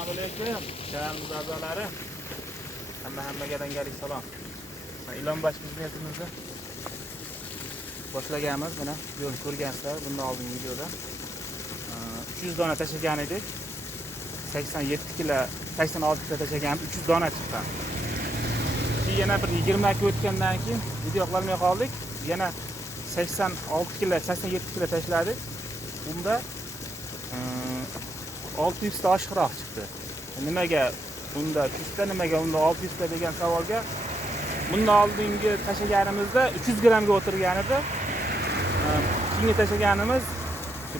Assalomu alaykum. Kanalimiz a'zolari. Hammaga dangali salom. Ilonbash biznesimizni boshlaganmiz. Mana yo'l ko'rgansizlar bundan oldingi videoda. 300 dona tashlagan edik. 87 kilo, 86 kilo tashlaganmiz, 300 dona chiqqan. Yana bir 20 kun o'tgandan keyin video qilmay qoldik. Yana 86 kilo, 87 kilo tashladik. Bunda 600 ta oshiqroq chiqdi. Nimaga bunda 300 ta, nimaga unda 600 ta degan savolga bundan oldingi tashlaganimizda 300 gramga o'tirgan edi. Keyingi tashlaganimiz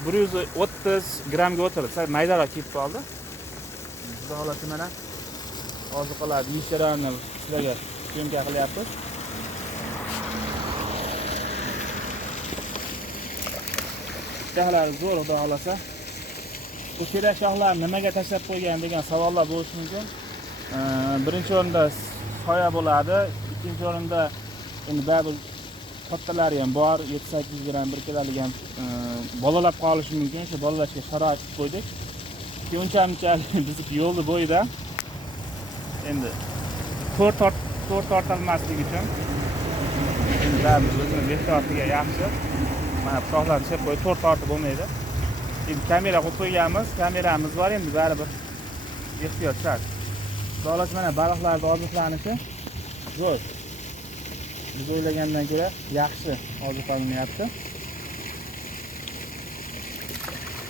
130 gramga o'tirdi. Sal maydaroq ketib qoldi. Xudo xolasa mana oziqalar yeyishlarini sizlarga syomka qilyapmiz. Shoxlari zo'r, xudo xolasa. Bu kerak shoxlar nimaga tashlab qo'ygan degan savollar bo'lishi mumkin. Birinchi o'rinda soya bo'ladi, ikkinchi o'rinda endi baribir kattalari ham bor, 7-8 gram 1 kilolik ham bolalab qolishi mumkin. Shu bolalashga sharoit qo'ydik. Uncha-munchalik bizniki yo'lni bo'yida. Endi to'r tortilmasligi uchun endi baribir o'zini ehtiyotiga yaxshi. Mana shoxlarni chep qo'yib to'r tortib bo'lmaydi. Endi kamera qo'yib qo'yganmiz, kameramiz bor, endi baribir ehtiyot shart. Xullas mana baliqlarning oziqlanishi zo'r. Biz o'ylagandan ko'ra yaxshi oziqlanyapti.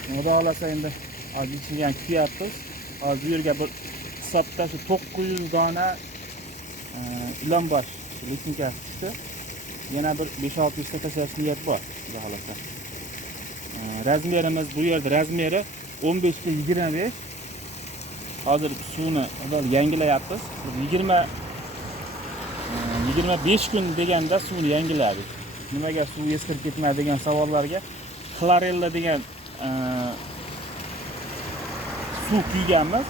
Xudo xolasa endi hozir ichiga kuyapmiz. Hozir bu yerga bir hisobda shu 900 dona ilonbosh lichinkasi tushdi. Yana bir 5-600 ta tashlash niyat bor, xudo xolasa. Razmerimiz bu yerda razmeri 15 ga 25. Hozir suvni yangilayapmiz. 25 kun deganda suvni yangiladik. Nimaga suv eskirib ketmaydi degan savollarga xlorella degan suv kuyganmiz.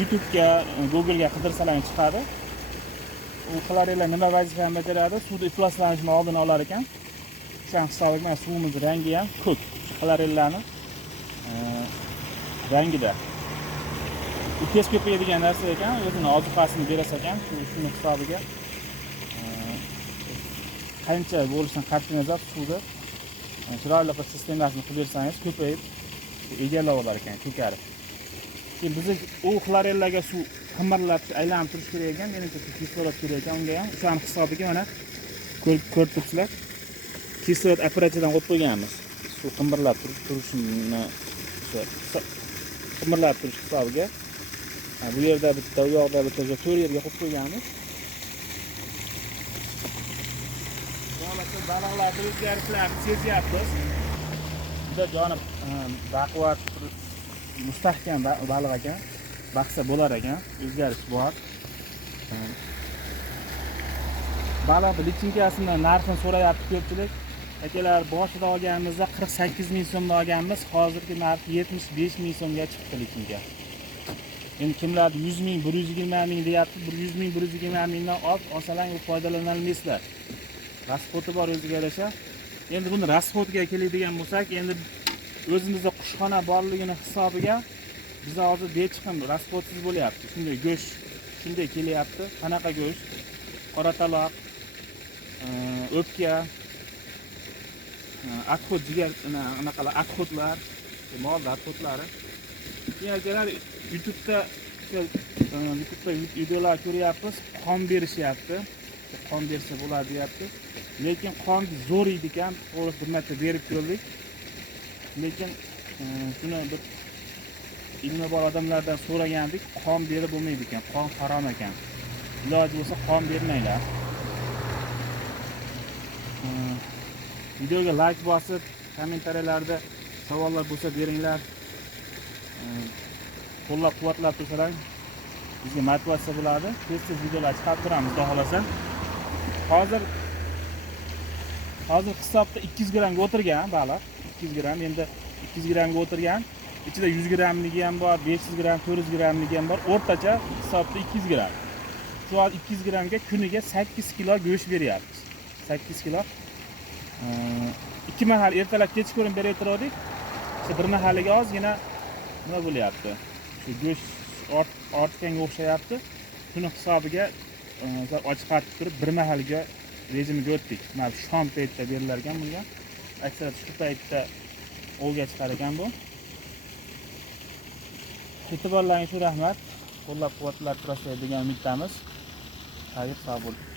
YouTube'ga, Google'ga qidirsalar chiqadi. U xlorella nima vazifani bajaradi? Suvda ifloslanishni oldini olar ekan. O'shan hisobiga mana suvimiz rangi ham ko'k. Xlorellani rangida. Bu tez ko'payadigan narsa ekan, o'zini oziqasini berasa ekan, shuni hisobiga qancha bo'lishidan qat'iy nazar suvda chiroyli qilib sistemasini qilib bersangiz ko'payib egallab olar ekan, ko'karib. Keyin biz u xlorellaga suv qimirlatib aylanib turish kerak ekan, menimcha kislorod kerak ekan unga ham. O'shaning hisobiga mana ko'rib turibsizlar. Kislorod apparatidan qo'yib qo'yganmiz. Suv qimirlab turishini qimirlab turish hisobiga. Bu yerda bitta, u yoqda bitta, 4 yerga qo'yib qo'yganmiz. Baliqlarda o'zgarishlarni sezyapmiz. Juda jonib baquvvat, mustahkam baliq ekan. Baqsa bo'lar ekan, o'zgarish bor. Baliq lichinkasining narxini so'rayapti ko'pchilik. Akalar, boshida olganimizda 48 ming so'mdan olganmiz, hozirgi narxi 75 ming so'mga chiqdi lichinka. Endi kimlar 100 ming, 120 ming deyapti, 100 ming, 120 mingdan olsalar foydalana olmaysizlar. Rasxoti bor o'ziga yarasha. Endi buni rasxotiga keladigan bo'lsak, endi o'zimizda qushxona borligini hisobiga biz hozir bechiqim rasxotsiz bo'lyapti. Shunday go'sht shunday kelyapti. Qanaqa go'sht? Qora taloq, o'pka, atxot jigar, anaqalar atxotlar, mollar atxotlari. Keyin YouTube'da videolar ko'ryapmiz, qon berishyapti. Qon bersa bo'ladi deyapti. Lekin qon zo'r edi ekan, to'g'ri bir marta berib ko'rdik. Lekin shuni bir ilmi bor odamlardan so'ragandik, qon berib bo'lmaydi ekan, qon harom ekan. Iloji bo'lsa qon bermanglar. Videoga like bosib, kommentariyalarda savollar bo'lsa beringlar. Qo'llab-quvvatlab tursalar bizga motivatsiya bo'ladi. Tez-tez videolar chiqarib turamiz, xudo xolasa. Hozir hisobda 200 gramga o'tirgan baliq. 200 gram, endi 200 gramga o'tirgan. Ichida 100 gramligi ham bor, 500 gram, 400 gramligi ham bor. O'rtacha hisobda 200 gram. Shu 200 gramga kuniga 8 kilo go'sht beryapmiz. 8 kilo. 2 mahal ertalab kechqurun berib turdik. Bir mahaliga ozgina nima bo'lyapti? shu go'sht ortganga o'xshayapti. Shuni hisobiga ochiqartib turib bir mahalga rejimiga o'tdik. Mana shom paytida berilar ekan bunga. Aksariyat shu paytda o'lga chiqar ekan bu. E'tiborlaringiz uchun rahmat. Qo'llab-quvvatlab turasiz degan umiddamiz. Xayr, sog' bo'ling.